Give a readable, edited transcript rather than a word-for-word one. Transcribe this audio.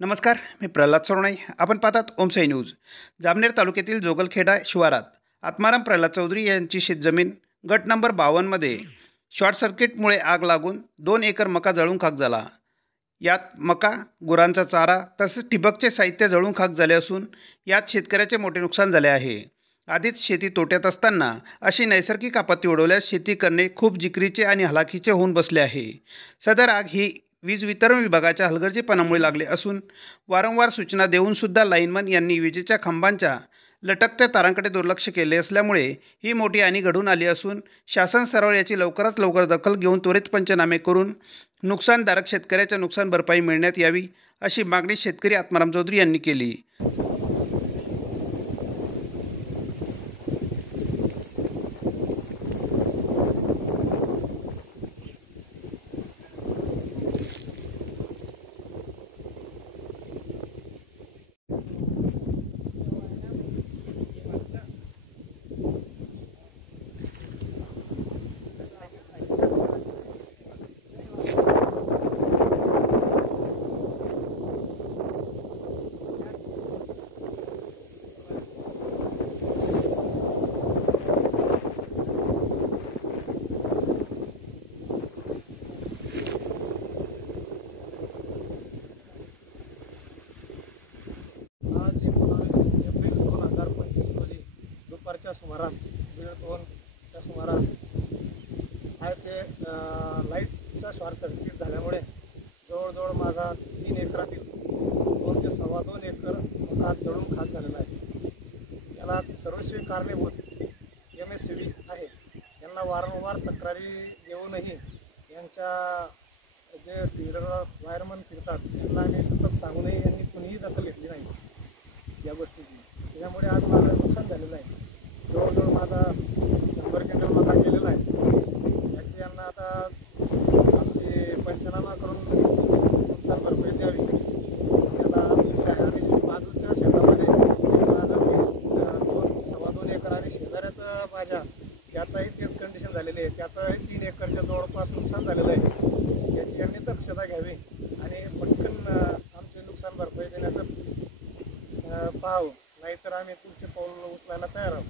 नमस्कार, मी प्रल्हाद सोरणे. आपण पाहतात ओमसाई न्यूज. जामनेर तालुक्यातील जोगलखेडा शिवारात आत्माराम प्रल्हाद चौधरी यांची शेतजमीन गट नंबर 52मध्ये शॉर्ट सर्किटमुळे आग लागून 2 एकर मका जळून खाक झाला. यात मका, गुरांचा चारा तसेच ठिबकचे साहित्य जळून खाक झाले असून यात शेतकऱ्याचे मोठे नुकसान झाले आहे. आधीच शेती तोट्यात असताना अशी नैसर्गिक आपत्ती ओढवल्यास शेती करणे खूप जिकरीचे आणि हलाखीचे होऊन बसले आहे. सदर आग ही वीज वितरण विभागाच्या हलगर्जीपणामुळे लागले असून वारंवार सूचना देऊनसुद्धा लाईनमन यांनी विजेच्या खांबांच्या लटकत्या तारांकडे दुर्लक्ष केले असल्यामुळे ही मोठी हानी घडून आली असून शासन सरळ याची लवकरात लवकर दखल घेऊन त्वरित पंचनामे करून नुकसानधारक शेतकऱ्याच्या नुकसान भरपाई मिळण्यात यावी अशी मागणी शेतकरी आत्माराम चौधरी यांनी केली. आज 19 एप्रिल 2025 रोजी दुपारच्या सुमारास 1:30च्या सुमारास आहे ते लाईटचा शॉर्ट सर्किट झाल्यामुळे जवळजवळ माझा 3 एकरातील 2 ते 2.25 एकर मका जळून खाक झालेला आहे. याला सर्वस्वी कारणीभूत MSCB आहे. यांना वारंवार तक्रारी देऊनही यांच्या जे फीडर वायरमन फिरतात त्यांना आम्ही सतत सांगूनही यांनी कुणीही दखल घेतली नाही या गोष्टीची. त्याच्यामुळे आज माझं नुकसान झालेलं आहे. जवळजवळ माझा 100 क्विंटल मका गेलेला आहे. याची यांना आता आमची पंचनामा करून नुकसान भरपाई द्यावी. याला आम्ही बाजूच्या शेतामध्ये माझं 2.25 एकर आणि शेजाऱ्याचं माझ्या त्याचाही तेच कंडिशन झालेली आहे. त्याचंही 3 एकरच्या जवळपास नुकसान झालेलं आहे. याची यांनी दक्षता घ्यावी आणि पटकन आमचे नुकसान भरपाई देण्याचं पाहावं, नाहीतर आम्ही पुढचे पाऊल उचलायला तयार आहोत.